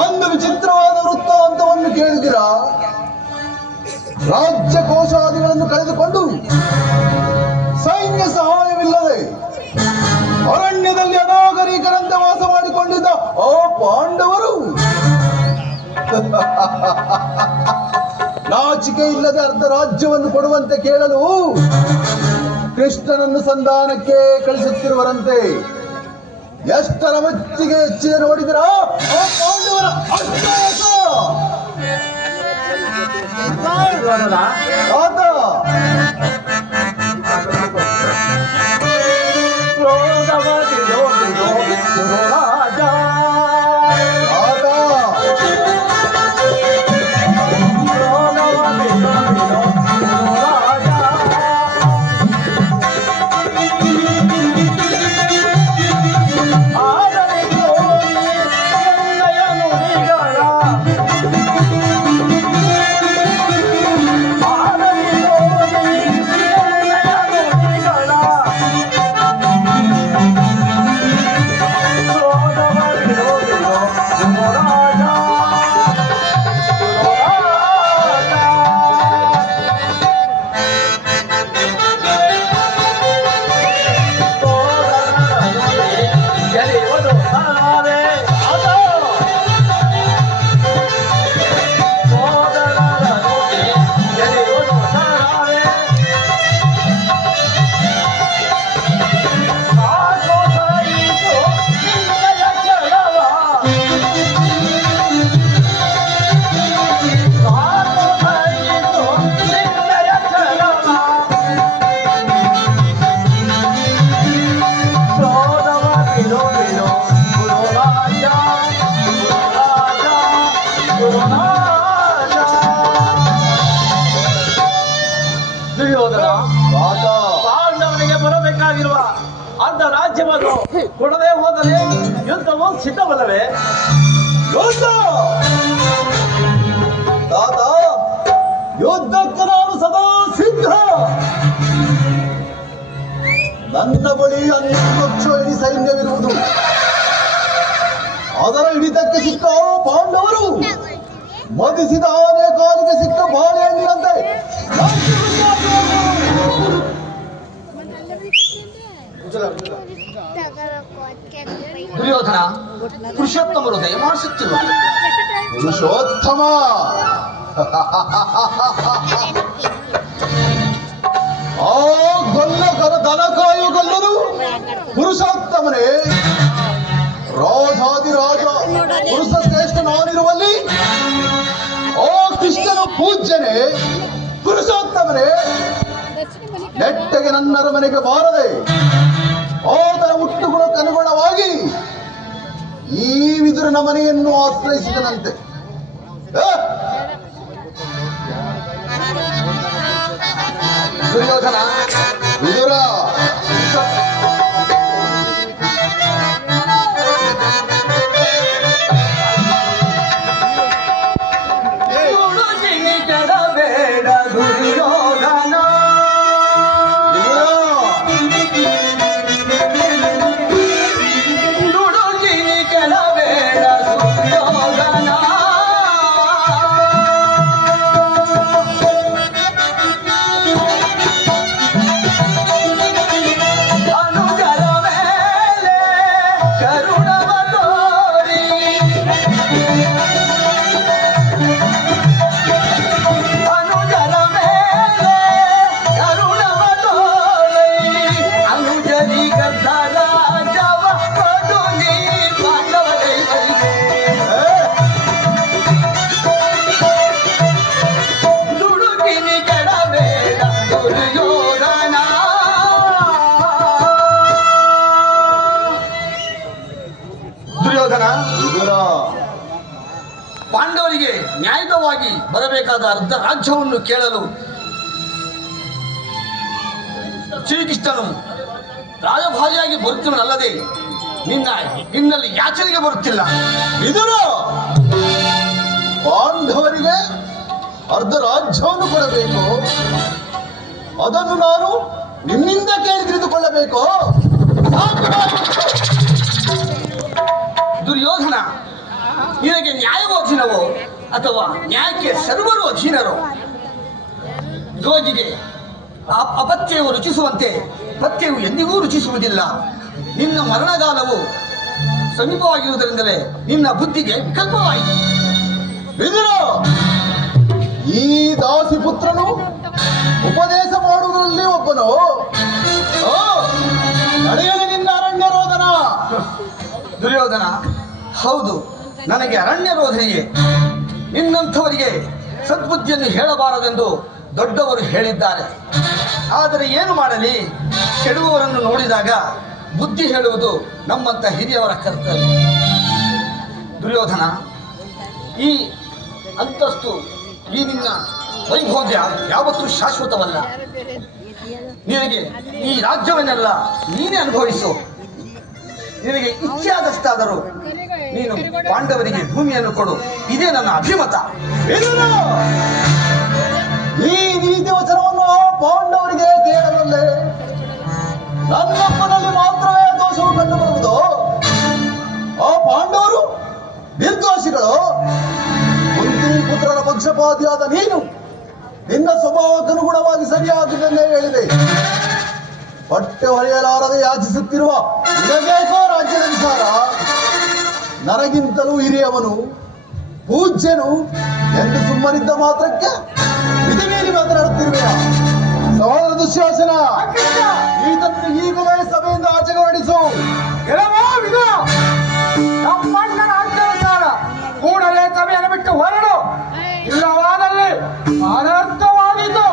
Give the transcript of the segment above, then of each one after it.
ಒಂದು ವಿಚಿತ್ರವಾದ ವೃತ್ತಾಂತವನ್ನು ಕೇಳಿದಿರಾ? ರಾಜ್ಯ ಕೋಶಾದಿಗಳನ್ನು ಕಳೆದುಕೊಂಡು ಸೈನ್ಯ ಸಹಾಯವಿಲ್ಲದೆ ಅರಣ್ಯದಲ್ಲಿ ಅನಾಗರಿಕರಂತೆ ವಾಸ ಮಾಡಿಕೊಂಡಿದ್ದ ಆ ಪಾಂಡವರು ನಾಚಿಕೆ ಇಲ್ಲದೆ ಅರ್ಧ ರಾಜ್ಯವನ್ನು ಕೊಡುವಂತೆ ಕೇಳಲು ಕೃಷ್ಣನನ್ನು ಸಂಧಾನಕ್ಕೆ ಕಳಿಸುತ್ತಿರುವರಂತೆ. ಎಷ್ಟರ ಮಚ್ಚಿಗೆ ಹೆಚ್ಚಿಗೆ ನೋಡಿದಿರಾ ಆ ಪಾಂಡವರ ಅಟ್ಟಹಾಸ? ಪಾಂಡವನಿಗೆ ಬರಬೇಕಾಗಿರುವ ಅರ್ಧ ರಾಜ್ಯವನ್ನು ಕೊಡದೆ ಹೋದರೆ ಯುದ್ಧವು ಸಿದ್ಧವಲ್ಲವೇ? ತಾತ, ಯುದ್ಧಕ್ಕೆ ನಾನು ಸದಾ ಸಿದ್ಧ. ನನ್ನ ಬಳಿ 11 ಲಕ್ಷ ಇಡೀ ಸೈನ್ಯವಿರುವುದು. ಅದರ ಹಿಡಿತಕ್ಕೆ ಸಿಕ್ಕ ಪಾಂಡವರು ಮದಿಸಿದ ಆನೆಯ ಕಾಲಿಗೆ ಸಿಕ್ಕ ಬಾಳೆಹಣ್ಣಿನಂತೆ ದುರ್ಯೋಧನ, ಪುರುಷೋತ್ತಮರು ದಯಮಾಡಿಸುತ್ತಿರುವ ಪುರುಷೋತ್ತಮ ಆ ಗೊಲ್ಲಕರ ದನ ಕಾಯುಗಲ್ಲರು ಪುರುಷೋತ್ತಮನೇ. ರಾಜಾದಿರಾಜ ಪುರುಷ ಶ್ರೇಷ್ಠ ನಾನಿರುವಲ್ಲಿ ಆ ಕೃಷ್ಣನ ಪೂಜ್ಯನೇ ಪುರುಷೋತ್ತಮನೇ. ನೆಟ್ಟಗೆ ನನ್ನರ ಮನೆಗೆ ಬಾರದೆ ಆತನ ಹುಟ್ಟುಗುಣಕ್ಕನುಗುಣವಾಗಿ ಈ ವಿದುರನ ಮನೆಯನ್ನು ಆಶ್ರಯಿಸಿದನಂತೆ. ದುರ್ಯೋಧನ, ವಿದುರ ನ್ಯಾಯವಾಗಿ ಬರಬೇಕಾದ ಅರ್ಧ ರಾಜ್ಯವನ್ನು ಕೇಳಲು ಶ್ರೀಕೃಷ್ಣನು ರಾಜಭಾರಿಯಾಗಿ ಬರುತ್ತಿಲ್ಲದೆ ನಿನ್ನಲ್ಲಿ ಯಾಚನೆಗೆ ಬರುತ್ತಿಲ್ಲ. ವಿದುರ, ಪಾಂಡವರಿಗೆ ಅರ್ಧ ರಾಜ್ಯವನ್ನು ಕೊಡಬೇಕು, ಅದನ್ನು ನಾನು ನಿನ್ನಿಂದ ಕೇಳಿ ತಿಳಿದುಕೊಳ್ಳಬೇಕು. ದುರ್ಯೋಧನ, ನಿನಗೆ ನ್ಯಾಯವೋ ಅಧೀನವೋ ಅಥವಾ ನ್ಯಾಯಕ್ಕೆ ಸರ್ವರು ಅಧೀನರೋ? ರೋಗಿಗೆ ಅಪತ್ಯವು ರುಚಿಸುವಂತೆ ಪಥ್ಯವು ಎಂದಿಗೂ ರುಚಿಸುವುದಿಲ್ಲ. ನಿನ್ನ ಮರಣಗಾಲವು ಸಮೀಪವಾಗಿರುವುದರಿಂದಲೇ ನಿನ್ನ ಬುದ್ಧಿಗೆ ವಿಕಲ್ಪವಾಯಿತು. ವಿದುರ, ಈ ದಾಸಿ ಪುತ್ರನು ಉಪದೇಶ ಮಾಡುವುದರಲ್ಲಿ ಒಬ್ಬನು. ನಡೆಯಲಿ ನಿನ್ನ ಅರಣ್ಯ ರೋದನ. ದುರ್ಯೋಧನ, ಹೌದು, ನನಗೆ ಅರಣ್ಯ ರೋಧನೆಯೇ. ನಿನ್ನಂಥವರಿಗೆ ಸದ್ಬುದ್ಧಿಯನ್ನು ಹೇಳಬಾರದೆಂದು ದೊಡ್ಡವರು ಹೇಳಿದ್ದಾರೆ. ಆದರೆ ಏನು ಮಾಡಲಿ, ಕೆಡುವವರನ್ನು ನೋಡಿದಾಗ ಬುದ್ಧಿ ಹೇಳುವುದು ನಮ್ಮಂಥ ಹಿರಿಯವರ ಕರ್ತವ್ಯ. ದುರ್ಯೋಧನ, ಈ ಅಂತಸ್ತು, ಈ ನಿನ್ನ ವೈಭೋಗ್ಯ ಯಾವತ್ತೂ ಶಾಶ್ವತವಲ್ಲ. ನಿನಗೆ ಈ ರಾಜ್ಯವನ್ನೆಲ್ಲ ನೀನೇ ಅನುಭವಿಸು. ನಿನಗೆ ಇಚ್ಛೆ ಆದಷ್ಟಾದರೂ ನೀನು ಪಾಂಡವರಿಗೆ ಭೂಮಿಯನ್ನು ಕೊಡು. ಇದೇ ನನ್ನ ಅಭಿಮತ. ಈ ನೀತಿ ವಚನವನ್ನು ಪಾಂಡವರಿಗೆ ಕೇಳಬಲ್ಲೆ. ನನ್ನಪ್ಪನಲ್ಲಿ ಮಾತ್ರವೇ ದೋಷವು ಕಂಡುಬರುವುದು. ಆ ಪಾಂಡವರು ನಿರ್ದೋಷಿಗಳು. ಕುಂತಿ ಪುತ್ರರ ಪಕ್ಷಪಾತಿಯಾದ ನೀನು ನಿನ್ನ ಸ್ವಭಾವಕ್ಕನುಗುಣವಾಗಿ ಸರಿಯಾದುದನ್ನೇ ಹೇಳಿದೆ. ಹೊಟ್ಟೆ ಹೊರೆಯಲಾರದೆ ಯಾಚಿಸುತ್ತಿರುವ ನಿನಗೇಕೋ ರಾಜ್ಯದ ವಿಚಾರ. ನನಗಿಂತಲೂ ಹಿರಿಯವನು, ಪೂಜ್ಯನು ಎಂದು ಸುಮ್ಮನಿದ್ದ ಮಾತ್ರಕ್ಕೆ ವಿಧಿ ಮೀರಿ ಮಾತನಾಡುತ್ತಿರುವೆಯ? ಸಹೋದರ ದುಶ್ಯಾಸನ, ಈತನ್ನು ಈಗಲೇ ಸಭೆಯಿಂದ ಆಚೆಗೆ ಹೊರಡಿಸು. ನಮ್ಮಣ್ಣನ ಅತ್ಯಾಚಾರ ಕೂಡಲೇ ಸಭೆಯನ್ನು ಬಿಟ್ಟು ಹೊರಡು, ಇಲ್ಲವಾದಲ್ಲಿ ಅನರ್ಥವಾದೀತು.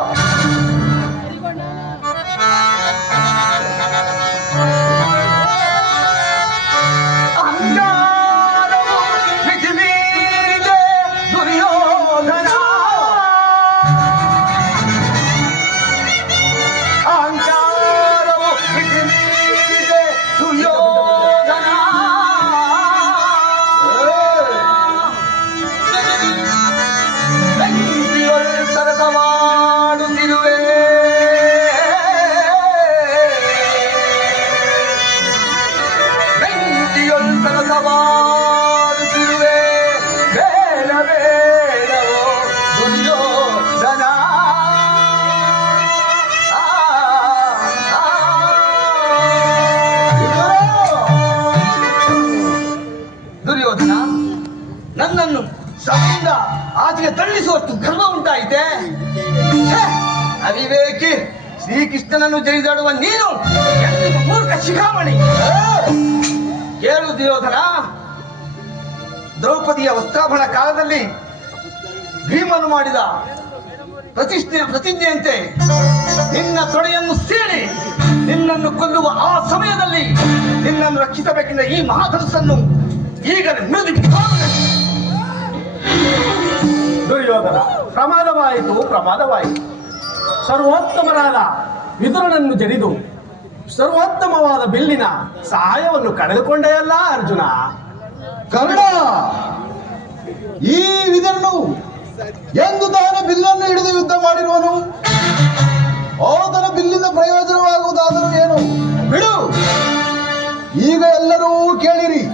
ದುರ್ಯೋಧನ, ನನ್ನನ್ನು ಸಭೆಯಿಂದ ಆಚೆಗೆ ತಳ್ಳಿಸುವಷ್ಟು ಗರ್ವ ಉಂಟಾಯಿತೆ. ಅವಿವೇಕಿ, ಶ್ರೀಕೃಷ್ಣನನ್ನು ಜಯಿದಾಡುವ ನೀನು ಎಂದಿಗೂ ಮೂರ್ಖ ಶಿಖಾಮಣಿ. ಕೇಳು ದುರ್ಯೋಧನ, ದ್ರೌಪದಿಯ ವಸ್ತ್ರಾಭರಣ ಕಾಲದಲ್ಲಿ ಭೀಮನು ಮಾಡಿದ ಪ್ರತಿಜ್ಞೆಯಂತೆ ನಿನ್ನ ತೊಡೆಯನ್ನು ಸೀಳಿ ನಿನ್ನನ್ನು ಕೊಲ್ಲುವ ಆ ಸಮಯದಲ್ಲಿ ನಿನ್ನನ್ನು ರಕ್ಷಿಸಬೇಕೆಂದ ಈ ಮಹಾಧನಸ್ಸನ್ನು ಈಗಲೇ ಮೃದು. ದುರ್ಯೋಧನ, ಪ್ರಮಾದವಾಯಿತು. ಸರ್ವೋತ್ತಮರಾದ ವಿದುರನನ್ನು ಜರಿದು ಸರ್ವೋತ್ತಮವಾದ ಬಿಲ್ಲಿನ ಸಹಾಯವನ್ನು ಕಳೆದುಕೊಂಡೆಯಲ್ಲ ಅರ್ಜುನ. ಕರ್ಣ, ಈ ವಿದುರನು ಎಂದು ತಾನೇ ಬಿಲ್ಲನ್ನು ಹಿಡಿದು ಯುದ್ಧ ಮಾಡಿರುವನು. ಆತನ ಬಿಲ್ಲಿಂದ ಪ್ರಯೋಜನವಾಗುವುದಾದರೂ ಏನು? ಬಿಡು. ಈಗ ಎಲ್ಲರೂ ಕೇಳಿರಿ.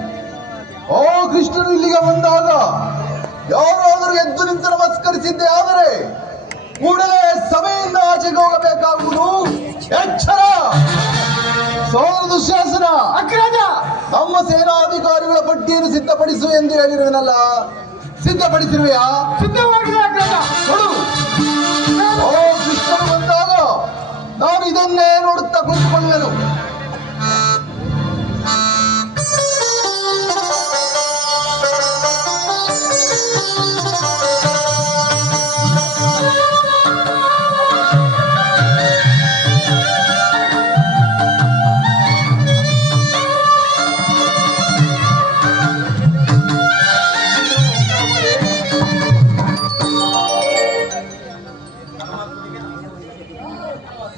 ಓ ಕೃಷ್ಣನು ಇಲ್ಲಿಗೆ ಬಂದಾಗ ಯಾರಾದರೂ ಎದ್ದು ನಿಂತು ನಮಸ್ಕರಿಸಿದ್ದೆ ಆದರೆ ಕೂಡಲೇ ಸಭೆಯಿಂದ ಆಚೆಗೆ ಹೋಗಬೇಕಾಗುವುದು. ಎಚ್ಚರ! ಸೋದರ ದುಶ್ಯಾಸನ, ಅಗ್ರಜ, ನಮ್ಮ ಸೇನಾಧಿಕಾರಿಗಳ ಪಟ್ಟಿಯನ್ನು ಸಿದ್ಧಪಡಿಸು ಎಂದು ಹೇಳಿರುವನಲ್ಲ, ಸಿದ್ಧಪಡಿಸಿರುವೆಯಾ? ಸಿದ್ಧವಾಗಿದೆ ಅಗ್ರಜ. ಕೊಡು. ಓ ಕೃಷ್ಣನು ಬಂದಾಗ ನಾನು ಇದನ್ನೇ ನೋಡುತ್ತಾ ಕುಳಿತುಕೊಳ್ಳುವೆನು.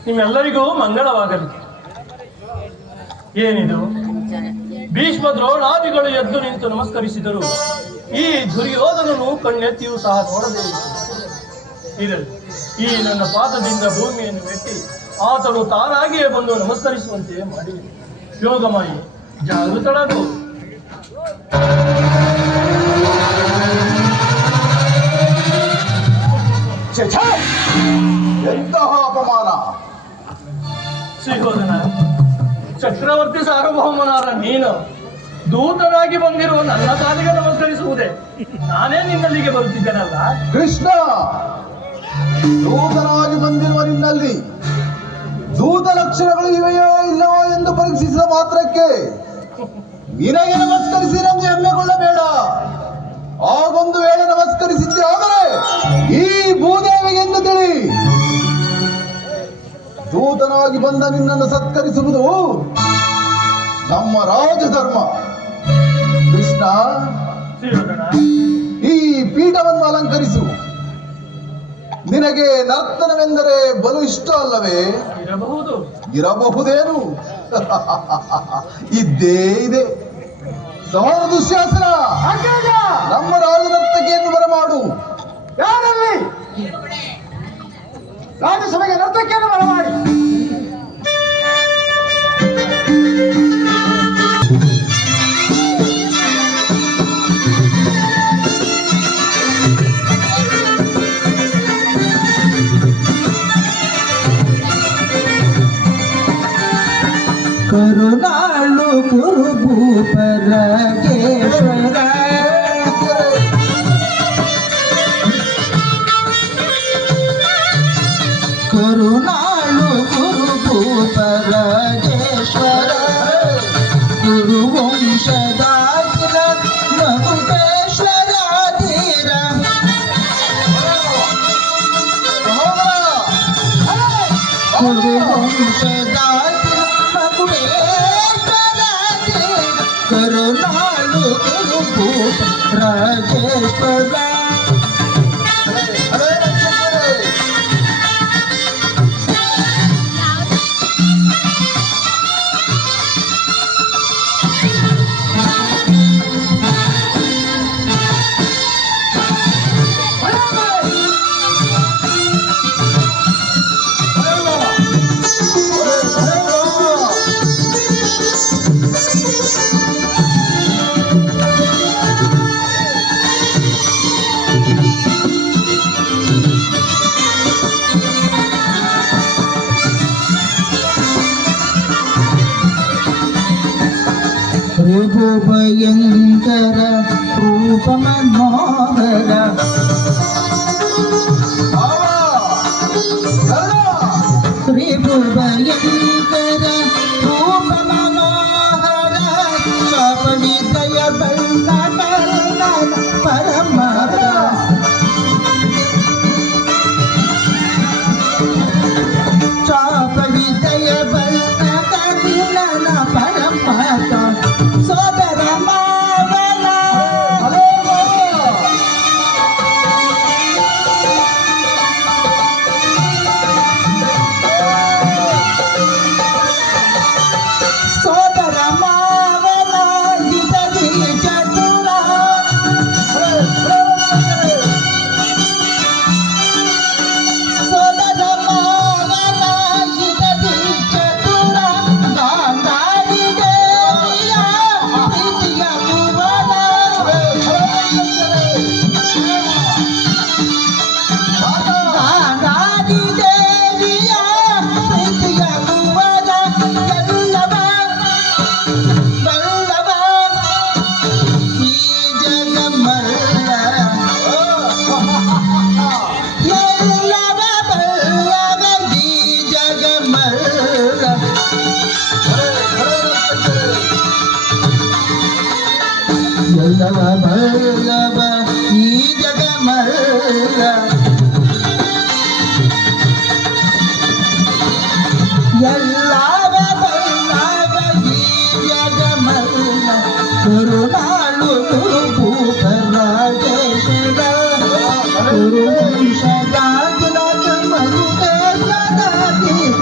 ನಿಮ್ಮೆಲ್ಲರಿಗೂ ಮಂಗಳವಾಗಲಿ. ಏನಿದು? ಭೀಷ್ಮ ದ್ರೋಣಾದಿಗಳು ಎದ್ದು ನಿಂತು ನಮಸ್ಕರಿಸಿದರು. ಈ ದುರ್ಯೋಧನನು ಕಣ್ಣೆತ್ತಿಯೂ ಸಹ ನೋಡದೇ ಇರಲಿ. ಈ ನನ್ನ ಪಾದದಿಂದ ಭೂಮಿಯನ್ನು ಮೆಟ್ಟಿ ಆತನು ತಾನಾಗಿಯೇ ಬಂದು ನಮಸ್ಕರಿಸುವಂತೆ ಮಾಡಿ ಯೋಗಮಾಯಿ ಜಾಗೃತಳಾಗು. ಎಂತಹ ಅಪಮಾನ! ಶ್ರೀಹೋದನ, ಚಕ್ರವರ್ತಿ ಸಾರ್ವಭೌಮನಾದ ನೀನು ದೂತನಾಗಿ ಬಂದಿರುವ ನನ್ನ ಕಾಲಿಗೆ ನಮಸ್ಕರಿಸುವುದೇ? ನಾನೇ ನಿನ್ನಲ್ಲಿಗೆ ಬರುತ್ತಿದ್ದೇನಲ್ಲ. ಕೃಷ್ಣ, ದೂತನಾಗಿ ಬಂದಿರುವ ನಿನ್ನಲ್ಲಿ ದೂತ ಲಕ್ಷಣಗಳು ಇವೆಯೋ ಇಲ್ಲವೋ ಎಂದು ಪರೀಕ್ಷಿಸಿದ ಮಾತ್ರಕ್ಕೆ ನಿನಗೆ ನಮಸ್ಕರಿಸಿ ನಮಗೆ ಹೆಮ್ಮೆಗೊಳ್ಳಬೇಡ. ಆಗೊಂದು ವೇಳೆ ನಮಸ್ಕರಿಸಿದ್ದೆ ಆದರೆ ಈ ಭೂದೇವಿಗೆಂದು ತಿಳಿ. ದೂತನಾಗಿ ಬಂದ ನಿನ್ನನ್ನು ಸತ್ಕರಿಸುವುದು ನಮ್ಮ ರಾಜಧರ್ಮ. ಕೃಷ್ಣ, ಈ ಪೀಠವನ್ನು ಅಲಂಕರಿಸು. ನಿನಗೆ ನರ್ತನವೆಂದರೆ ಬಲು ಇಷ್ಟ ಅಲ್ಲವೇ? ಇರಬಹುದೇನು? ಇದ್ದೇ ಇದೆ. ಸಹೋದರ ದುಶ್ಯಾಸನ, ನಮ್ಮ ರಾಜನರ್ತಕಿಯನ್ನು ಬರಮಾಡು. ಯಾರಲ್ಲಿ ರಾಜಸಭೆಗೆ ನರ್ತಕಿಯನ್ನು ಬರಮಾಡಿ. ಕರುಣಾಳು ಕುರುಭೂಪರಾಜೇಶ್ವರ, ಕರುಣಾಳು ಕುರುಭೂಪರಾಜೇಶ್ವರ, ಕುರುವಂಶದಾತಿರ ಮಗುಟೇಶ್ವರಾಧೀರ, ಕುರುವಂಶದಾತಿರ ಕರುಣಾಳು ಕುರುಭೂಪ ರಾಜೇಶ್ವರ. ತ್ರಿಭು ಭಯಂಕರ ರೂಪ ಮನೋಹರ, ತ್ರಿಭು ಭಯಂಕರ ರೂಪ ಮನೋಹರ, ಶಾಪವಿದಯ ಬಲ್ಲ ಕರ್ಣ ಪರಮರ, ಶಾಪವಿದಯ ಬಲ್ಲ ಕರ್ಣ ಪರಮರ, ಸೋದರ ಮಾವನ ಸೋದರ ಮಾವನ ಜಿತದಿ ಚತುರ, ಸೋದರ ಮಾವನ ಜಿತದಿ ಚತುರ, ಗಾಂಧಾರಿ ದೇವಿಯ ಪ್ರೀತಿಯ ಭುವನ, ಗಾಂಧಾರಿ ದೇವಿಯ ಪ್ರೀತಿಯ ಭುವನ, ಎಲ್ಲವ ಬಲ್ಲವ ಈ ಜಗಮಲ್ಲ, ಎಲ್ಲವ ಬಲ್ಲವ ಈ ಜಗಮಲ್ಲ, ಎಲ್ಲವ ಬಲ್ಲವ ಈ ಜಗಮಲ್ಲ, ಎಲ್ಲವ ಬಲ್ಲವ ಈ ಜಗಮಲ್ಲ, ಕರುಣಾಳು ಕುರುಭೂಪ ರಾಜೇಶ್ವರ, ಕುರುವಂಶದಾತಿರ ಮಗುಟೇಶ್ವರಾಧೀರ,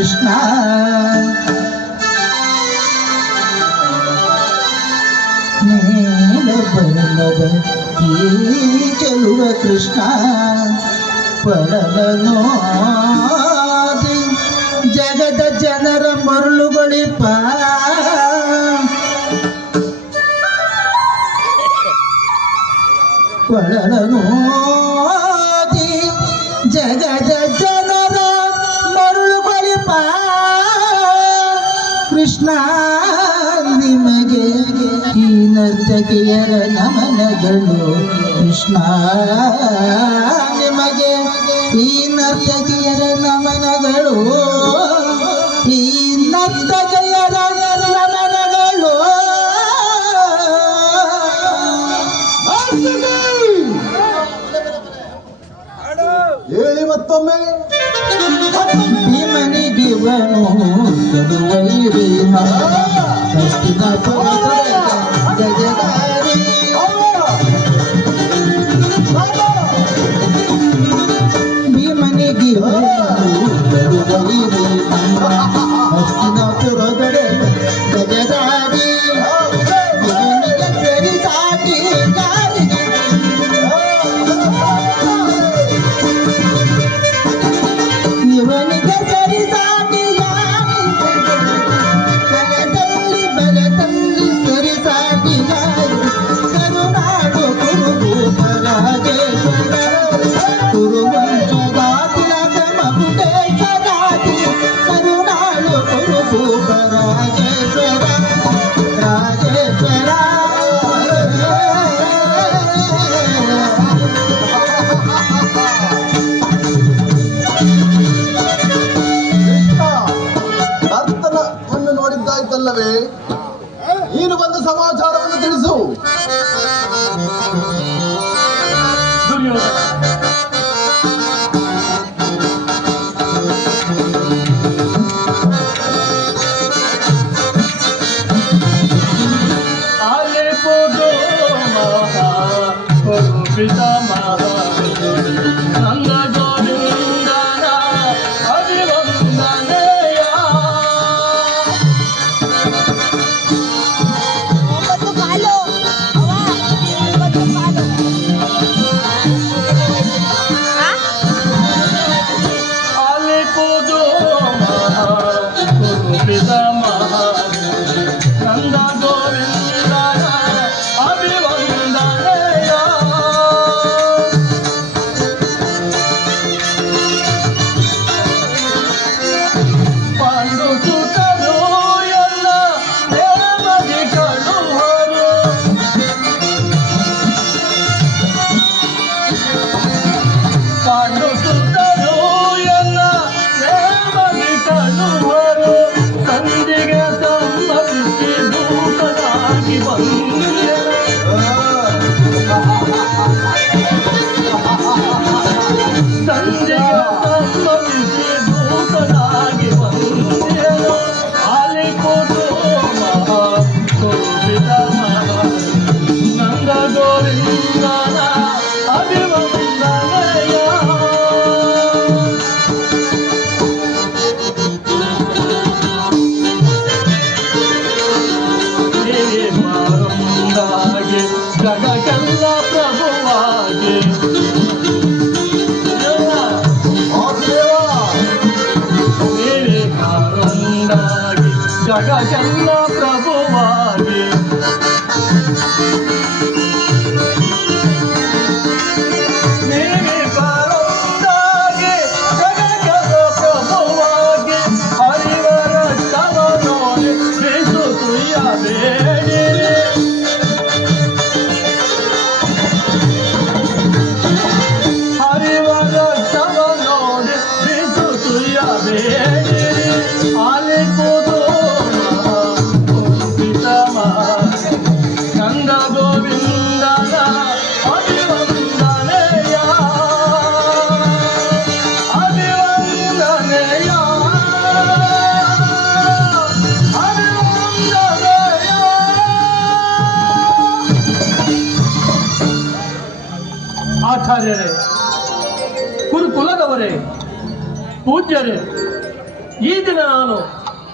ಕೃಷ್ಣ ನೀಲ ಬಣ್ಣದ ಈ ಚೆಲುವ ಕೃಷ್ಣ ಪಡಲನೋ ಜಗದ ಜನರ ಮರುಳುಗಳಿಪ ಪಡಲನೋ ಜಗದ ಜನರ ಮರುಳುಗಳಿಪ ಕೃಷ್ಣ ನಿಮಗೆ ಈ ನರ್ತಕಿಯರ ನಮನಗಳು ಕೃಷ್ಣ ನಿಮಗೆ ಈ ನರ್ತಕಿಯರ ನಮನಗಳು ಈ ನರ್ತಕಿಯರ ನಮನಗಳು ಹೇಳಿ ಮತ್ತೊಮ್ಮೆ ಭೀಮನಿಗಿವನು ಗದುವೈರಿ ಹಸ್ತಿನಾಪುರ ಗಜಧಾರಿ ಭೀಮನಿಗಿವನು ಗದುವೈರಿ ಹಸ್ತಿನಾಪುರ ಗಜಧಾರಿ ಇವನಿಗೆ ಸರಿ ಸಾಟಿ ಇವನಿಗೆ ಸರಿ ಸಾಟಿ ಬಲದಲ್ಲಿ ಬಲದಲ್ಲಿ ಸರಿ ಸಾಟಿ ಕರುನಾಡು ಕುರುಭೂಪರಾಜೇಶ್ವರ ಕುರುವಂಶದಾತಿ ಮಗುಟೇಶದಾತಿ ಕರುನಾಡು ಕುರುಭೂಪರಾಜೇಶ್ವರ ರಾಜೇಶ್ವರ ನರ್ತನವನ್ನು ನೋಡಿದ್ದಾಯ್ತಲ್ಲವೇ ನೀನು ಬಂದ ಸಮಾಚಾರವನ್ನು ತಿಳಿಸು. ದುರ್ಯೋಧನ ನಂದ ಗೋವಿಂದನ ಅಭಿವಂದನೆಯ ಅಲಿಪುದು ಮಹಾಪುರುಷಿತ ಮಹಾ ನಂದ ಗೋವಿಂದನ ಅಭಿವಂದನೆಯ ಪಾಂಡುಸುತರು ಎಲ್ಲ ನೇಮದಿ ಕಳುವರು ಪಾಂಡುಸುತರು ಎಲ್ಲ ನೇಮದಿ ಕಳುವರು ಸಂಧಿಗೆ ಸಮ್ಮತಿಸಿ ದೂತನಾಗಿ ಬಂದರು ಸಂಧಿಗೆ ಸಮ್ಮತಿಸಿ ದೂತನಾಗಿ ಬಂದರು ಆಲಿಪುದು ಮಹಾಪುರುಷಿತ ಮಹಾ ನಂದ ಗೋವಿಂದನ ಅಭಿವಂದನೆಯ ಮಾರುಂದಾಗಿ ಜಗಕ್ಕೆಲ್ಲ ಪ್ರಭುವಾಗಿ ಮೇರೆ ಕಾರುಂದಾಗಿ ಜಗಕ್ಕೆಲ್ಲ ಪ್ರಭುವಾಗಿ ಮೇರೆ ಕಾರುಂದಾಗಿ ಜಗಕ್ಕೆಲ್ಲ ಪ್ರಭುವಾಗಿ ಹರಿವರ ತವನೋಡಿ ಬಿಸು ತುಯ್ಯಬೇಡಿ ಹರಿವರ ತವನೋಡಿ ಬಿಸು ತುಯ್ಯಬೇಡಿ ಆಲಿಪುದು ಮಹಾಪುರುಷಿತ ಮಹಾ ನಂದ ಗೋವಿಂದನ ಅಭಿವಂದನೆಯ ಅಭಿವಂದನೆಯ ಅಭಿವಂದನೆಯ ಆಚಾರ್ಯರೇ, ಕುರುಕುಲದವರೇ, ಪೂಜ್ಯರೇ, ಈ ದಿನ ನಾನು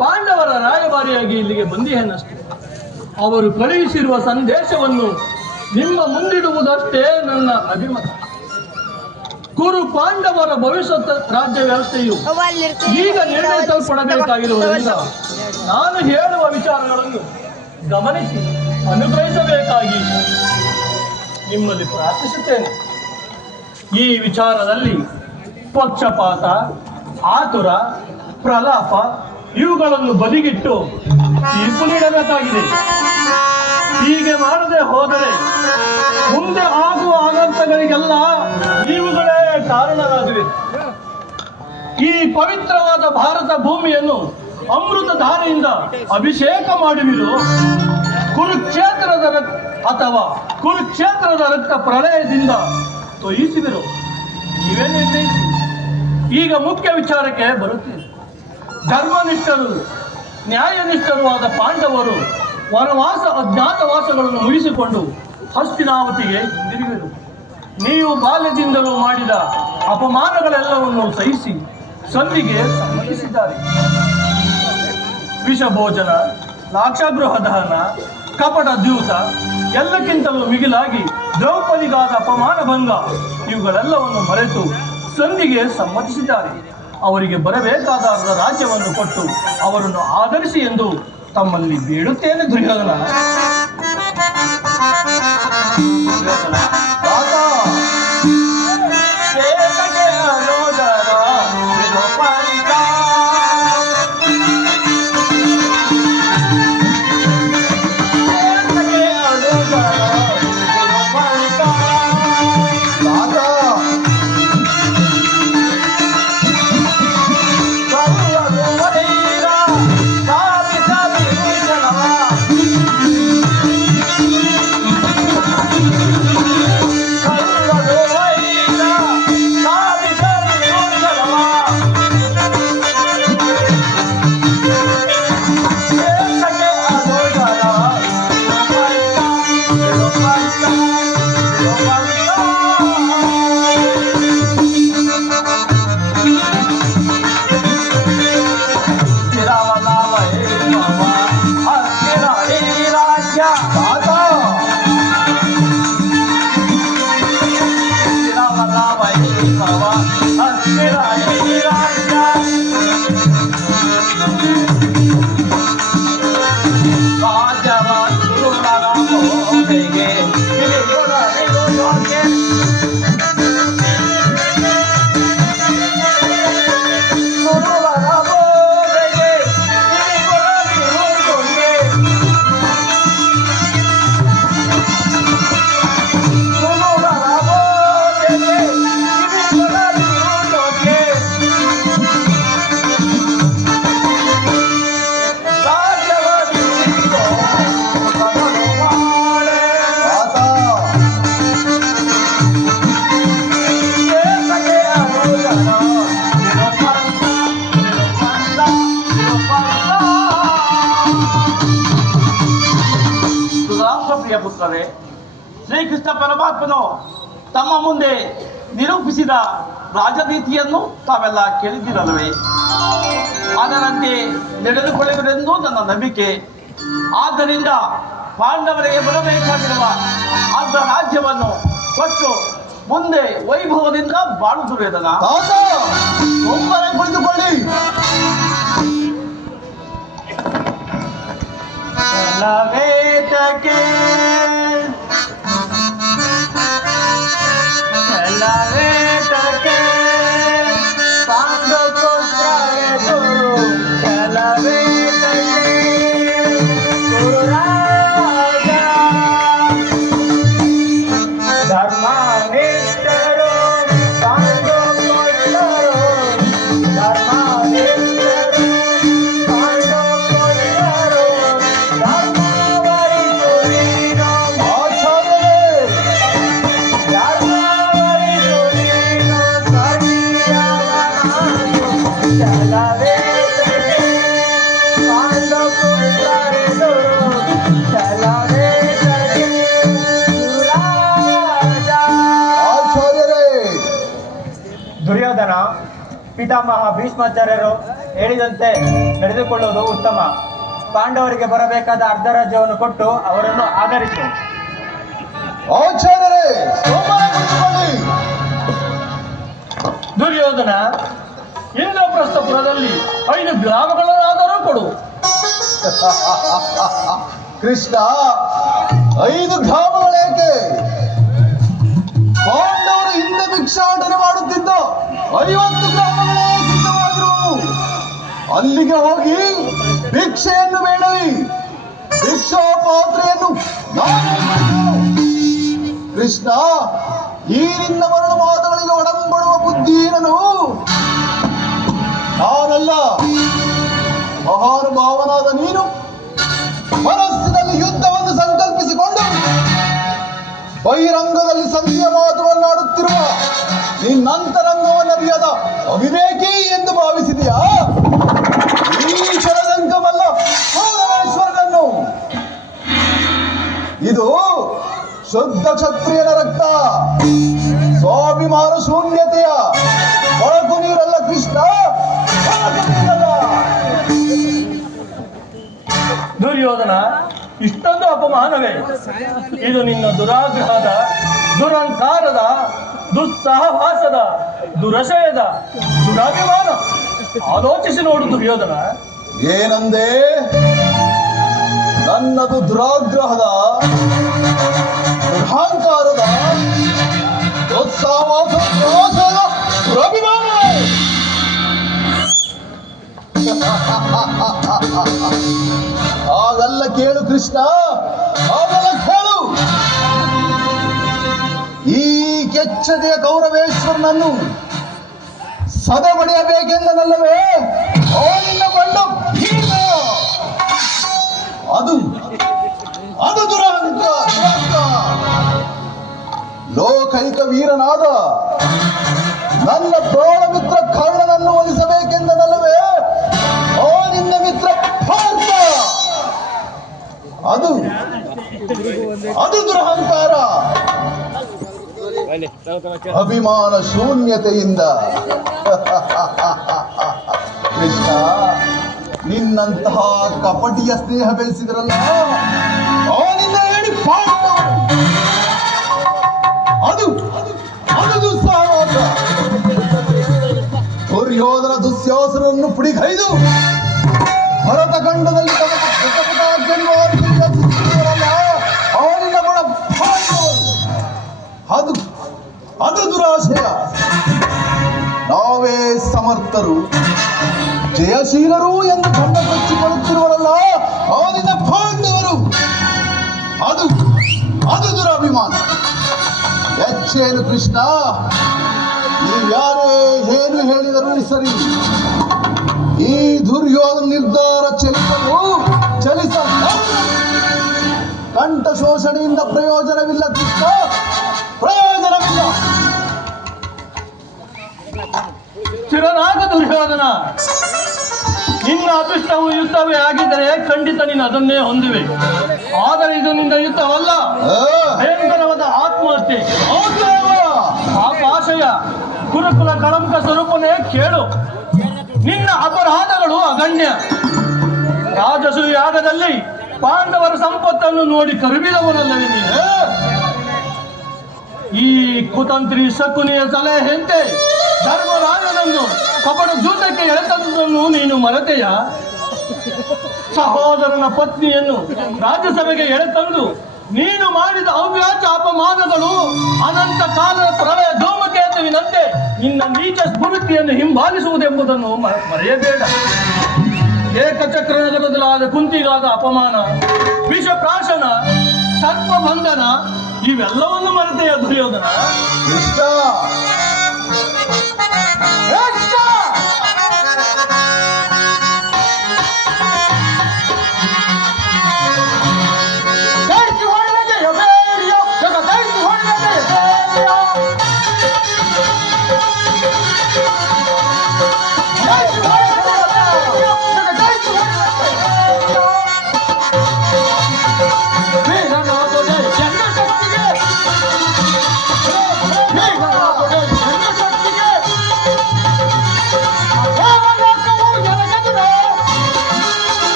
ಪಾಂಡವರ ರಾಯಭಾರಿಯಾಗಿ ಇಲ್ಲಿಗೆ ಬಂದಿದ್ದೇನಷ್ಟೇ. ಅವರು ಕಳುಹಿಸಿರುವ ಸಂದೇಶವನ್ನು ನಿಮ್ಮ ಮುಂದಿಡುವುದಷ್ಟೇ ನನ್ನ ಅಭಿಮತ. ಕುರು ಪಾಂಡವರ ಭವಿಷ್ಯತ್ ರಾಜ್ಯ ವ್ಯವಸ್ಥೆಯು ಈಗ ನಿರ್ಣಯಿಸಲ್ಪಡಬೇಕಾಗಿರುವುದರಿಂದ ನಾನು ಹೇಳುವ ವಿಚಾರಗಳನ್ನು ಗಮನಿಸಿ ಅನುಗ್ರಹಿಸಬೇಕಾಗಿ ನಿಮ್ಮಲ್ಲಿ ಪ್ರಾರ್ಥಿಸುತ್ತೇನೆ. ಈ ವಿಚಾರದಲ್ಲಿ ಪಕ್ಷಪಾತ, ಆತುರ, ಪ್ರಲಾಪ ಇವುಗಳನ್ನು ಬದಿಗಿಟ್ಟು ತೀರ್ಪು ನೀಡಬೇಕಾಗಿದೆ. ಹೀಗೆ ಮಾಡದೆ ಹೋದರೆ ಮುಂದೆ ಆಗುವ ಅನರ್ಥಗಳಿಗೆಲ್ಲ ಇವುಗಳೇ ಕಾರಣರಾಗಿವೆ. ಈ ಪವಿತ್ರವಾದ ಭಾರತ ಭೂಮಿಯನ್ನು ಅಮೃತ ಧಾರೆಯಿಂದ ಅಭಿಷೇಕ ಮಾಡುವಿರು, ಕುರುಕ್ಷೇತ್ರದ ಅಥವಾ ಕುರುಕ್ಷೇತ್ರದ ರಕ್ತ ಪ್ರಳಯದಿಂದ ತೊಯಿಸುವಿರು, ನೀವೇ ನಿರ್ಣಯಿಸಿ. ಈಗ ಮುಖ್ಯ ವಿಚಾರಕ್ಕೆ ಬರುತ್ತೀರಿ. ಧರ್ಮನಿಷ್ಠರು, ನ್ಯಾಯನಿಷ್ಠರು ಆದ ಪಾಂಡವರು ವನವಾಸ ಅಜ್ಞಾತವಾಸಗಳನ್ನು ಮುಗಿಸಿಕೊಂಡು ಹಸ್ತಿನಾವತಿಗೆ ಹಿಂದಿರುಗಿದರು. ನೀವು ಬಾಲ್ಯದಿಂದಲೂ ಮಾಡಿದ ಅಪಮಾನಗಳೆಲ್ಲವನ್ನು ಸಹಿಸಿ ಸಂಧಿಗೆ ಸಮ್ಮತಿಸಿದ್ದಾರೆ. ವಿಷಭೋಜನ, ಲಾಕ್ಷಗೃಹ ದಹನ, ಕಪಟ ದ್ಯೂತ, ಎಲ್ಲಕ್ಕಿಂತಲೂ ಮಿಗಿಲಾಗಿ ದ್ರೌಪದಿಗಾದ ಅಪಮಾನ ಭಂಗ ಇವುಗಳೆಲ್ಲವನ್ನು ಮರೆತು ಸಂಧಿಗೆ ಸಮ್ಮತಿಸಿದ್ದಾರೆ. ಅವರಿಗೆ ಬರಬೇಕಾದ ರಾಜ್ಯವನ್ನು ಕೊಟ್ಟು ಅವರನ್ನು ಆಧರಿಸಿ ಎಂದು ತಮ್ಮಲ್ಲಿ ಬೇಡುತ್ತೇನೆ ದುರ್ಯೋಧನ. ಪುತ್ರರೇ, ಶ್ರೀಕೃಷ್ಣ ಪರಮಾತ್ಮನು ತಮ್ಮ ಮುಂದೆ ನಿರೂಪಿಸಿದ ರಾಜನೀತಿಯನ್ನು ತಾವೆಲ್ಲ ಕೇಳಿದಿರಲ್ಲವೇ? ಅದರಂತೆ ನಡೆದುಕೊಳ್ಳುವುದೆಂದು ನನ್ನ ನಂಬಿಕೆ. ಆದ್ದರಿಂದ ಪಾಂಡವರಿಗೆ ಬರಬೇಕಾಗಿರುವ ಅರ್ಧ ರಾಜ್ಯವನ್ನು ಕೊಟ್ಟು ಮುಂದೆ ವೈಭವದಿಂದ ಬಾಳು ದುರ್ಯೋಧನ. ಒಬ್ಬರೇ ಕುಳಿತುಕೊಳ್ಳಿ. ವೇದಕ್ಕೆ ದುರ್ಯೋಧನ ಪಿತಾಮಹ ಭೀಷ್ಮಾಚಾರ್ಯರು ಹೇಳಿದಂತೆ ನಡೆದುಕೊಳ್ಳುವುದು ಉತ್ತಮ. ಪಾಂಡವರಿಗೆ ಬರಬೇಕಾದ ಅರ್ಧ ರಾಜ್ಯವನ್ನು ಕೊಟ್ಟು ಅವರನ್ನು ಆಧರಿಸು. ಆಚಾರ್ಯರೇ, ಸೋಮವಾರಗೊಳಿಸಿಕೊಳ್ಳಿ. ದುರ್ಯೋಧನ, ಇಂದ್ರಪ್ರಸ್ಥಪುರದಲ್ಲಿ 5 ಗ್ರಾಮಗಳನ್ನಾದರೂ ಕೊಡು. ಕೃಷ್ಣ, 5 ಗ್ರಾಮಗಳೇಕೆ? ಪಾಂಡವರು ಹಿಂದೆ ಭಿಕ್ಷಾಟನೆ ಮಾಡುತ್ತಿದ್ದ 50 ಗ್ರಾಮಗಳೇ ಸಿದ್ಧವಾಗಿರುವು. ಅಲ್ಲಿಗೆ ಹೋಗಿ ಭಿಕ್ಷೆಯನ್ನು ಬೇಡವಿ. ಭಿಕ್ಷಾ ಪಾತ್ರೆಯನ್ನು ನಾನೇ ಮಾಡಿಸುವೆನು. ಕೃಷ್ಣ, ಈ ನಿನ್ನ ಮರಳು ಮಾತುಗಳಿಗೆ ಒಡಂಬಡುವ ಬುದ್ಧಿಹೀನನು ನಾನಲ್ಲ. ಮಹಾನುಭಾವನಾದ ನೀನು ಮನಸ್ಸಿನಲ್ಲಿ ಯುದ್ಧವನ್ನು ಸಂಕಲ್ಪಿಸಿಕೊಂಡು ಬಹಿರಂಗದಲ್ಲಿ ಸಂಧಿಯ ಮಾತುಗಳನ್ನಾಡುತ್ತಿರುವ ನಿನ್ನಂತರಂಗವನ್ನರಿಯದ ಅವಿವೇಕಿ ಎಂದು ಭಾವಿಸಿದೆಯಾ? ಈ ಶರದಂಕಮಲ್ಲ ಪರಮೇಶ್ವರನನ್ನು. ಇದು ಶುದ್ಧ ಕ್ಷತ್ರಿಯನ ರಕ್ತ, ಸ್ವಾಭಿಮಾನ ಶೂನ್ಯತೆಯ ಕೊಳಕು ನೀರಲ್ಲ ಕೃಷ್ಣ, ಕೊಳಕು ನೀರಲ್ಲ. ದುರ್ಯೋಧನ, ಇಷ್ಟೊಂದು ಅಪಮಾನವೇ? ಇದು ನಿನ್ನ ದುರಾಗ್ರಹದ, ದುರಂಕಾರದ, ದುಸ್ಸಹವಾಸದ, ದುರಶಯದ, ದುರಾಭಿಮಾನ. ಆಲೋಚಿಸಿ ನೋಡು ದುರ್ಯೋಧನ. ಏನಂದೆ? ನನ್ನದು ದುರಾಗ್ರಹದ, ದುರಹಂಕಾರದ, ದುಸ್ಸಹವಾಸದ, ದುರಭಿಮಾನ. ಹಾಗಲ್ಲ ಕೇಳು ಕೃಷ್ಣ, ಹಾಗಲ್ಲ ಕೇಳು. ಈ ಕೆಚ್ಚದೆಯ ಕೌರವೇಶ್ವರನನ್ನು ಸದೆಬಡಿಯಬೇಕೆಂದನಲ್ಲವೇ ಅವನಿಂದ ಬಂಡ ಭೀಮ. ಅದು ಅದು ದುರಹಂಕಾರ. ಲೋಕೈಕ ವೀರನಾದ ನನ್ನ ಪ್ರಾಣ ಮಿತ್ರ ಕರ್ಣನನ್ನು ಒಲಿಸಬೇಕೆಂದನಲ್ಲವೇ ಅವನಿಂದ ಮಿತ್ರ ಪಾರ್ಥ. ಅದು ಅದು ದುರಹಂಕಾರ, ಅಭಿಮಾನ ಶೂನ್ಯತೆಯಿಂದ. ಕೃಷ್ಣ, ನಿನ್ನಂತಹ ಕಪಟಿಯ ಸ್ನೇಹ ಬೆಳೆಸಿದ್ರಲ್ಲ ಅವನಿಂದ ಹೇಳಿ ಪಾಂಡವ. ಅದು ಅದು ದುಸ್ಸಾಹಸ. ದುರ್ಯೋಧನ ದುಶ್ಯಾಸನನ್ನು ಪುಡಿಗೈದು ಭರತಖಂಡದಲ್ಲಿ ಅವನಿಂದ ಬಡ ಪಾಂಡವರು. ಅದು ಅದು ದುರಾಶಯ. ನಾವೇ ಸಮರ್ಥರು, ಜಯಶೀಲರು ಎಂದು ಕಂಡ ಕೊಚ್ಚಿಕೊಳ್ಳುತ್ತಿರುವರಲ್ಲ ಅವನಿಂದ ಪಾಂಡವರು. ಅದು ಅದು ದುರಭಿಮಾನ. ಹೆಚ್ಚೇನು ಕೃಷ್ಣ, ನೀವ್ಯಾರೇ ಏನು ಹೇಳಿದರೂ ಸರಿ, ಈ ದುರ್ಯೋಧನ ನಿರ್ಧಾರ ಚಲಿಸ ಕಂಠ ಶೋಷಣೆಯಿಂದ ಪ್ರಯೋಜನವಿಲ್ಲ ಕೃಷ್ಣ, ಪ್ರಯೋಜನವಿಲ್ಲ. ಸ್ಥಿರನಾದ ದುರ್ಯೋಧನ, ನಿನ್ನ ಅದೃಷ್ಟವು ಯುದ್ಧವೇ ಆಗಿದ್ದರೆ ಖಂಡಿತ ನೀನು ಅದನ್ನೇ ಹೊಂದುವೆ. ಆದರೆ ಇದು ನಿನ್ನ ಯುದ್ಧವಲ್ಲ, ಭಯಂಕರವಾದ ಆತ್ಮಹತ್ಯೆ, ಪಾಪಾಶಯ, ಗುರುಕುಲ ಕಳಂಕ ಸ್ವರೂಪನೇ ಕೇಳು. ನಿನ್ನ ಅಪರಾಧಗಳು ಅಗಣ್ಯ. ರಾಜಸೂಯ ಯಾಗದಲ್ಲಿ ಪಾಂಡವರ ಸಂಪತ್ತನ್ನು ನೋಡಿ ಕರುಬಿದವನಲ್ಲವೇ ನೀನು? ಈ ಕುತಂತ್ರಿ ಶಕುನಿಯ ಸಲಹೆಯಂತೆ ಧರ್ಮರಾಜನನ್ನು ಕಪಟ ಜೂತಕ್ಕೆ ಎಳೆತಂದುದನ್ನು ನೀನು ಮರೆತೆಯ? ಸಹೋದರನ ಪತ್ನಿಯನ್ನು ರಾಜ್ಯಸಭೆಗೆ ಎಳೆತಂದು ನೀನು ಮಾಡಿದ ಅವ್ಯಾಚ ಅಪಮಾನಗಳು ಅನಂತ ಕಾಲದ ಪ್ರಳಯ ಧೂಮಕೇತುವಿನಂತೆ ನಿನ್ನ ನೀಚ ಸ್ಫೂರ್ತಿಯನ್ನು ಹಿಂಬಾಲಿಸುವುದೆಂಬುದನ್ನು ಮರೆಯಬೇಡ. ಏಕಚಕ್ರ ನಗರದಲ್ಲಾದ ಕುಂತಿಗಾದ ಅಪಮಾನ, ವಿಷಪ್ರಾಶನ, ಸರ್ಪಬಂಧನ ಇವೆಲ್ಲವನ್ನು ಮರೆತೆಯ ದುರ್ಯೋಧನ?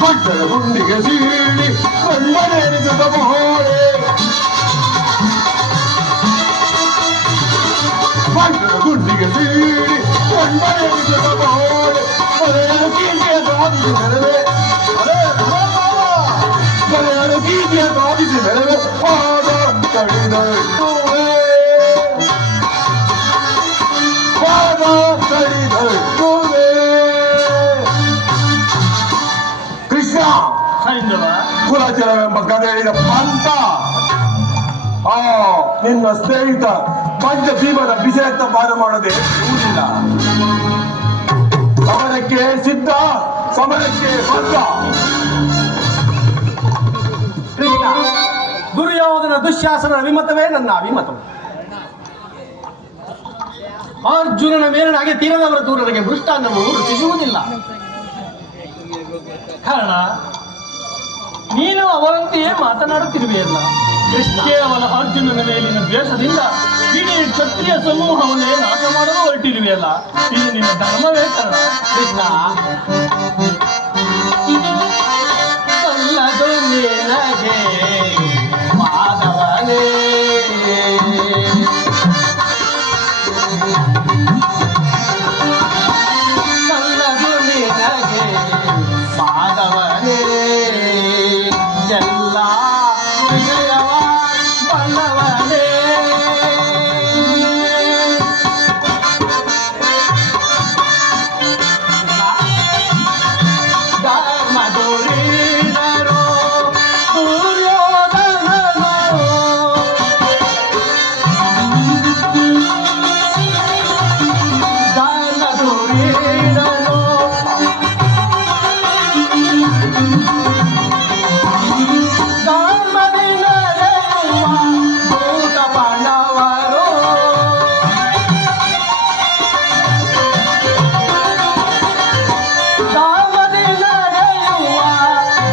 ಬಂಟರ ಗುಂಡಿಗೆ ಸೀಳಿ ಕೊಂಡನೇರಿಸಿದ ಮೋಳೆ ಬಂಟರ ಗುಂಡಿಗೆ ಸೀಳಿ ಕೊಂಡನೇರಿಸಿದ ಮೋಳೆ ಮಲೆಯಾಳು ಕೀರ್ತಿಯ ಸಾಧಿಸಿ ನೆರವೆ ಮಲೆಯಾಳು ಕೀರ್ತಿಯ ಸಾಧಿಸಿ ನೆರವೆ ಪಾದ ಕಡಿದ ಪಾದ ಕಡಿದ ಕೃಷ್ಣ ಕುಲಚರವೆಂಬ ಕಥೆ ಹೇಳಿದ ಪಂತ ನಿನ್ನ ಸ್ನೇಹಿತ ಪಂಚಭೀಮನ ಬಿಸಿಯತ್ತ ಪಾನ ಮಾಡದೆ ಇರುವುದಿಲ್ಲ. ಸಮರಕ್ಕೆ ಸಿದ್ಧ, ಸಮರಕ್ಕೆ ಬದ್ಧ. ಕೃಷ್ಣ, ದುರ್ಯೋಧನ ದುಶ್ಯಾಸನ ವಿಮತವೇ ನನ್ನ ಅವಿಮತವು. ಅರ್ಜುನನ ಮೇಲನಾಗೆ ತೀರದವರ ದೂರರಿಗೆ ಮೃಷ್ಟಾನ್ನವು ರುಚಿಸುವುದಿಲ್ಲ. ಕಾರಣ ನೀನು ಅವರಂತೆಯೇ ಮಾತನಾಡುತ್ತಿರುವೆಯಲ್ಲ. ಕೇವಲ ಅರ್ಜುನನ ಮೇಲಿನ ದ್ವೇಷದಿಂದ ಇಡೀ ಕ್ಷತ್ರಿಯ ಸಮೂಹವನ್ನೇ ನಾಶ ಮಾಡಲು ಹೊರಟಿರುವೆಯಲ್ಲ. ಇದು ನಿನ್ನ ಧರ್ಮವೇ ಕಾರಣ. ಕೃಷ್ಣ, ಸಲ್ಲದು ನಿನಗೆ ಮಾಧವನೇ, ಸಲ್ಲದು ನಿನಗೆ ಮಾಧವನೇ, ಎಲ್ಲ ವಿಷಯವ ಬಲ್ಲವನೇ. ಧರ್ಮ ದೂರಿದರು ದುರ್ಯೋಧನನು, ಧರ್ಮ ದೂರಿದರು ಧರ್ಮದಿಂದ ನಡೆಯುವ ಭೂತ ಪಾಂಡವರು, ಧರ್ಮದಿಂದ ನಡೆಯುವ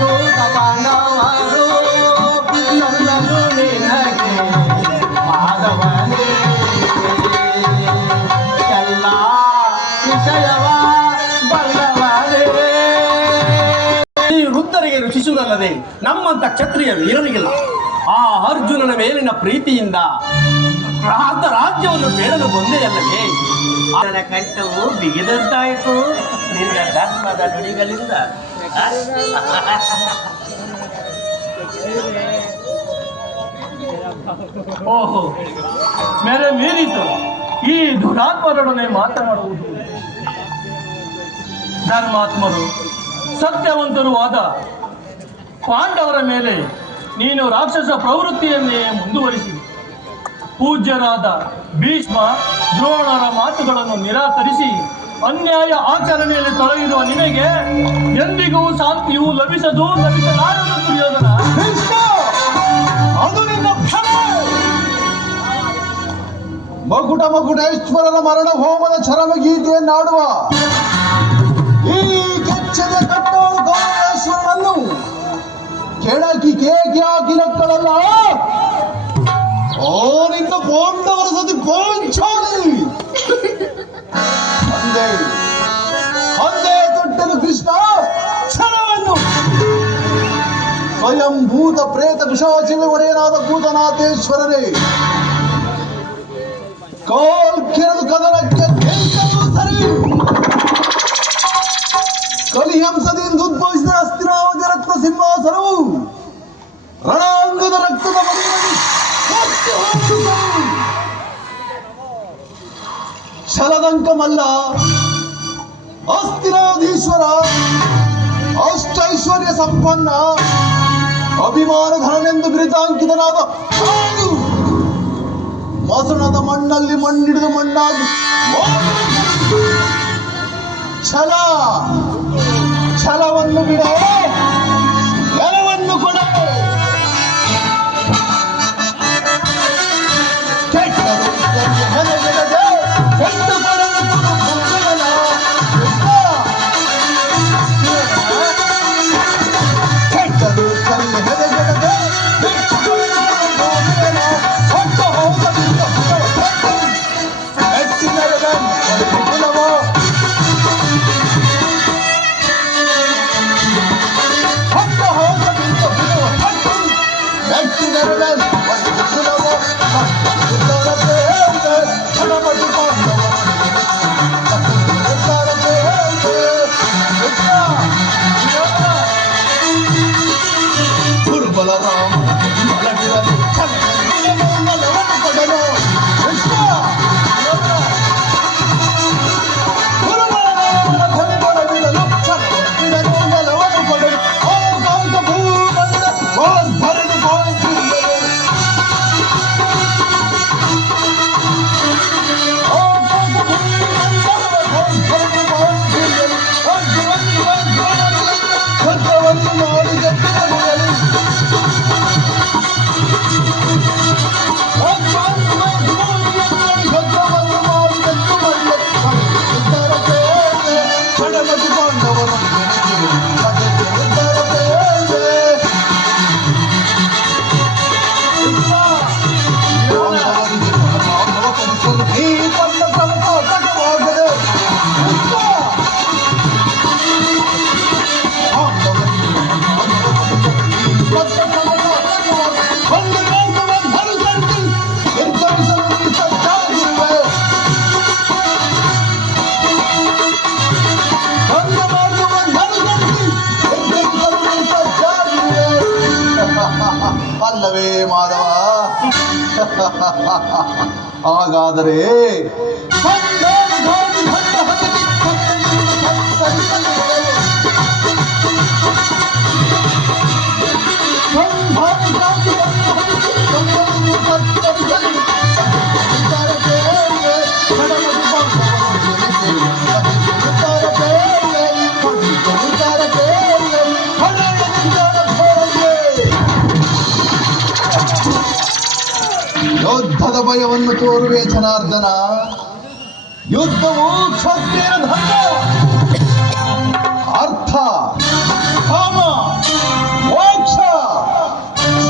ಭೂತ ಪಾಂಡವರು, ನನ್ನನ್ನು ನಿನಗೆ ಮಾಧವನೇ, ಎಲ್ಲ ವಿಷಯವ ಬಲ್ಲವನೇ. ಈ ವೃದ್ಧರಿಗೆ ರುಚಿಸುವುದಲ್ಲದೆ ನಮ್ಮಂತ ಕ್ಷತ್ರಿಯ ವೀರರಿಗಿಲ್ಲ. ಆ ಅರ್ಜುನನ ಮೇಲಿನ ಪ್ರೀತಿಯಿಂದ ಅರ್ಧ ರಾಜ್ಯವನ್ನು ಬೇಡಲು ಬಂದೆಯಲ್ಲವೇ. ಅದರ ಕಂಠವು ಬಿಗಿದಂತಾಯಿತು ನಿನ್ನ ಧರ್ಮದ ನುಡಿಗಳಿಂದ. ಓಹೋ, ಮೇರೆ ಮೀರಿತು ಈ ದುರಾತ್ಮರೊಡನೆ ಮಾತನಾಡುವುದು. ಧರ್ಮಾತ್ಮರು ಸತ್ಯವಂತರು ಆದ ಪಾಂಡವರ ಮೇಲೆ ನೀನು ರಾಕ್ಷಸ ಪ್ರವೃತ್ತಿಯನ್ನೇ ಮುಂದುವರಿಸಿ ಪೂಜ್ಯರಾದ ಭೀಷ್ಮ ದ್ರೋಣರ ಮಾತುಗಳನ್ನು ನಿರಾಕರಿಸಿ ಅನ್ಯಾಯ ಆಚರಣೆಯಲ್ಲಿ ತೊಡಗಿರುವ ನಿನಗೆ ಎಂದಿಗೂ ಶಾಂತಿಯು ಲಭಿಸಲಾರದು ದುರ್ಯೋಧನ. ಅದು ನಿನ್ನ ಭ್ರಮೆ. ಮಕುಟೇಶ್ವರನ ಮರಣ ಹೋಮದ ಚರಮಗೀತೆಯನ್ನಾಡುವ ಈ ಕೆಚ್ಚದ ಕಟ್ಟೋಳು ಗೌರವೇಶ್ವರನನ್ನು ಕೆಣಕಿ ಕೇಕಿ ಹಾಕಿ ನಕ್ಕಳಲ್ಲ. ನಿನ್ನ ಪಾಂಡವರ ಸತಿ ಪಾಂಚಾಲಿ ಅಂದೇ ತೊಟ್ಟನು ಕೃಷ್ಣ ಕ್ಷಣವನ್ನು ಸ್ವಯಂ ಭೂತ ಪ್ರೇತ ಪಿಶಾಚಿಗಳ ಒಡೆಯನಾದ ಭೂತನಾಥೇಶ್ವರನೇ, ಕಾಲ್ ಕೆರೆದು ಕದನಕ್ಕೆ ಗೆಲ್ಲಲು ಸರಿ. ಕಲಿಹಂಸದಿಂದ ಉದ್ಭವಿಸಿದ ಹಸ್ತಿನಾವತಿ ರತ್ನ ಸಿಂಹಾಸನವು ರಣಾಂಗದ ರಕ್ತದ ಬದಿಯಲ್ಲಿ ಶಲದಂಕಮಲ್ಲ, ಅಸ್ಥಿರಾಧೀಶ್ವರ, ಅಷ್ಟೈಶ್ವರ್ಯ ಸಂಪನ್ನ, ಅಭಿಮಾನ ಧನನೆಂದು ಬಿರುದಾಂಕಿತನಾದ ಮಸಣದ ಮಣ್ಣಲ್ಲಿ ಮಣ್ಣಿಡಿದು ಮಣ್ಣಾಗಿ ಛಲವನ್ನು ಬಿಡ, ಎಲ್ಲವನ್ನು ಕೊಡ. ಕೆಟ್ಟದು ಹೆದೆಗೆಡದೆ ಕೆಟ್ಟು ಪಡೆದು ಕುರುಬನ ಕೆಟ್ಟದು ಕಲ್ಲಿ ಹೆದೆಗೆಡದೆ ಕೆಟ್ಟು ಪಡೆದು ಹೊಟ್ಟ ಹೋಗದಿಂದ ಹೆಚ್ಚಿನ ಕುಲವೋ ಅಲ್ಲವೇ ಮಾಧವ? ಹಾಗಾದರೆ ಯುದ್ಧದ ಭಯವನ್ನು ತೋರುವೆ ಜನಾರ್ದನ. ಯುದ್ಧವು ಕ್ಷತ್ರಿಯರ ಧರ್ಮ. ಅರ್ಥ, ಕಾಮ, ಮೋಕ್ಷ,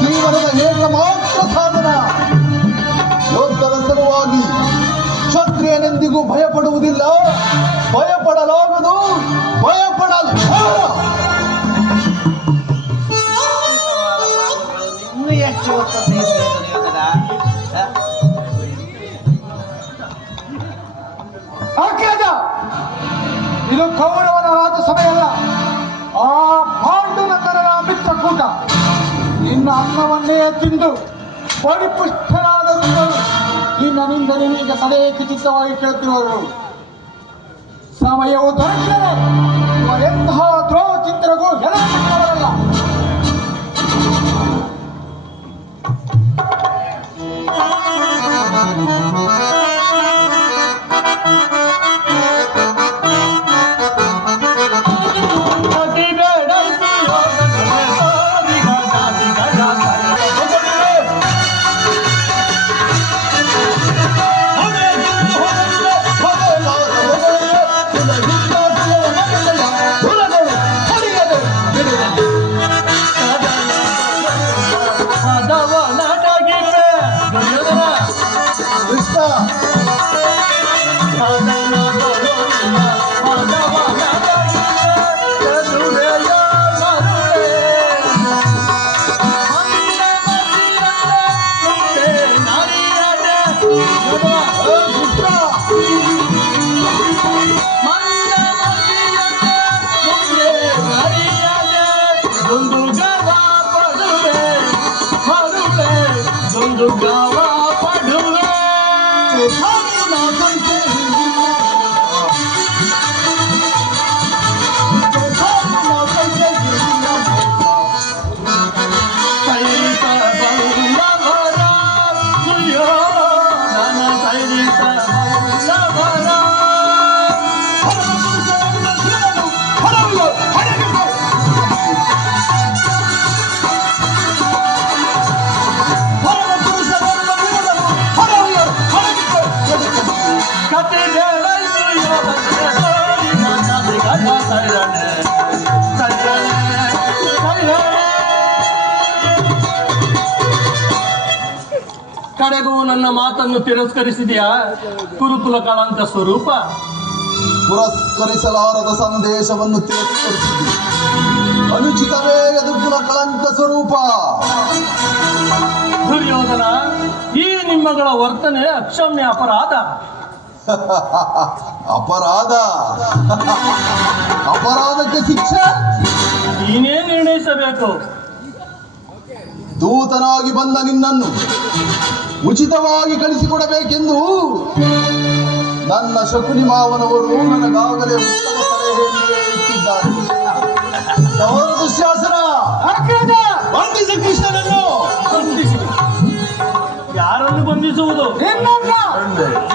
ಜೀವನದ ಏಕಮಾತ್ರ ಸಾಧನ. ಯುದ್ಧದ ಸಲುವಾಗಿ ಕ್ಷತ್ರಿಯನೆಂದಿಗೂ ಭಯಪಡುವುದಿಲ್ಲ, ಭಯಪಡಲಾಗದು, ಭಯಪಡಲು ಇನ್ನು ಎಷ್ಟು ಹೊತ್ತು ದುರ್ಯೋಧನ? ಆಜ್ಞಾದ ಇದು ಕೌರವನ ರಾಜಸಭೆ ಅಲ್ಲ, ಆ ಪಾಂಡುನಂದನ ಮಿತ್ರಕೂಟ. ನಿನ್ನ ಅನ್ನವನ್ನೇ ತಿಂದು ಪರಿಪುಷ್ಟರಾದರು ನಿನ್ನಿಂದ ನಿನಗ ಸದೇಕ ಚಿತ್ತವಾಗಿ ಕೇಳುತ್ತಿರುವರು. ಸಮಯವು ದೊರಕಿದರೆ ಎಂತಹ ದ್ರೋಹ ಚಿತ್ರಗೂ ಹೆದರಲ್ಲ. ಕಡೆಗೂ ನನ್ನ ಮಾತನ್ನು ತಿರಸ್ಕರಿಸಿದೆಯಾ ಕುರುಕುಲ ಕಾಳಂತ ಸ್ವರೂಪ? ಪುರಸ್ಕರಿಸಲಾರದ ಸಂದೇಶವನ್ನು ತಿರಸ್ಕರಿಸಿದೆ. ಅನುಚಿತವೇ ಯದುಕುಲ ಕಳಂಕ ಸ್ವರೂಪ. ದುರ್ಯೋಧನ, ಈ ನಿಮ್ಮಗಳ ವರ್ತನೆ ಅಕ್ಷಮ್ಯ ಅಪರಾಧ. ಅಪರಾಧಕ್ಕೆ ಶಿಕ್ಷೆ ನೀನೇ ನಿರ್ಣಯಿಸಬೇಕು. ದೂತನಾಗಿ ಬಂದ ನಿನ್ನನ್ನು ಉಚಿತವಾಗಿ ಕಳಿಸಿಕೊಡಬೇಕೆಂದು ನನ್ನ ಶಕುನಿ ಮಾವನವರು ನನಗಾಗಲೇ ಉತ್ತಮ ಸಲಹೆಯನ್ನೇ ಇಟ್ಟಿದ್ದಾರೆ. ಅವರ ದುಶ್ಯಾಸನ ಬಂಧಿಸಿ ಕೃಷ್ಣನನ್ನು. ಬಂಧಿಸಿ? ಯಾರನ್ನು ಬಂಧಿಸುವುದು?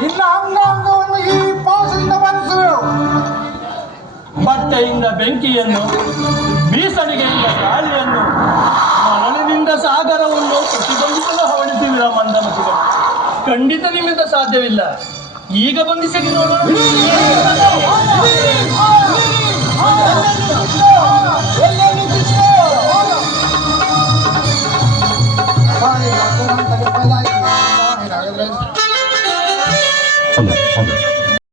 ನಿನ್ನ ಅಂಗಾಂಗವನ್ನು ಈ ಪಾಶದಿಂದ ಬಂಧಿಸುವೆವು. ಬಟ್ಟೆಯಿಂದ ಬೆಂಕಿಯನ್ನು, ಬೀಸಣಿಗೆಯಿಂದ ಗಾಳಿಯನ್ನು, ಮರಳಿನಿಂದ ಸಾಗರವನ್ನು ಪ್ರತಿಬಂಧಿಸಲು ಹವಣಿಸುವಿರ ಮಂದಮತಿಗಳು. ಖಂಡಿತ ನಿಮ್ಮಿಂದ ಸಾಧ್ಯವಿಲ್ಲ. ಈಗ ಬಂಧಿಸಿ ನೋಡೋಣ.